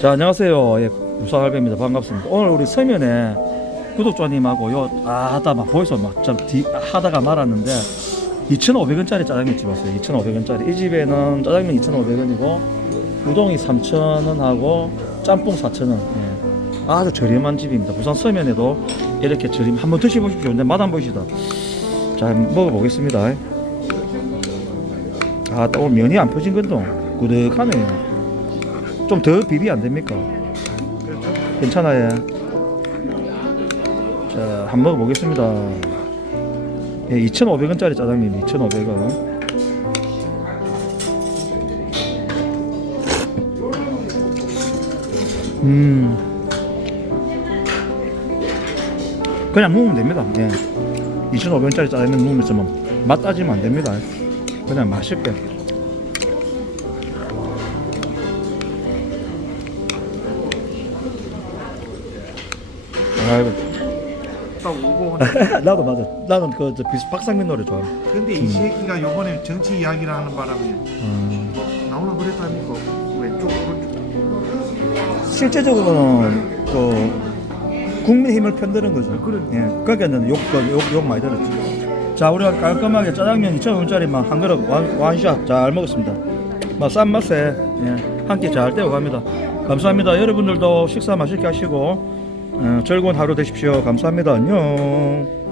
자 안녕하세요. 예, 부사갈배입니다. 반갑습니다. 오늘 우리 서면에 구독자님하고 요 아다 막 보여서 막좀 하다가 말았는데 2,500원짜리 짜장면집 왔어요. 2,500원짜리. 이 집에는 짜장면 2,500원이고 우동이 3,000원 짬뽕 4,000원. 예. 아주 저렴한 집입니다. 부산 서면에도 이렇게 저렴 한번 드셔보십시오. 근데 맛안 보시다. 자 먹어보겠습니다. 아 오늘 면이 안 퍼진 건동. 구득하네요 좀 더 비비 안 됩니까? 괜찮아요. 자, 한 번 먹어보겠습니다. 예, 2,500원짜리 짜장면 2,500원. 음. 그냥 먹으면 됩니다. 예. 2,500원짜리 짜장면 먹으면서 뭐맛 따지면 안 됩니다. 그냥 맛있게. 아이고. 딱 오고 나도 맞아. 나는 그저 박상민 노래 좋아. 근데 이 새끼가 요번에 정치 이야기를 하는 바람에 음. 나오나 그랬다니까 왼쪽 오른쪽 실제적으로는 그 국민힘을 편드는 거죠. 그래. 예. 그러니까 욕욕욕 욕 많이 들었지. 자, 우리가 깔끔하게 짜장면 2,000원짜리만 한 그릇 완, 완샷 잘 먹었습니다. 막싼 맛에 예, 한 끼 잘 때워 갑니다. 감사합니다. 여러분들도 식사 맛있게 하시고 어, 즐거운 하루 되십시오. 감사합니다. 안녕.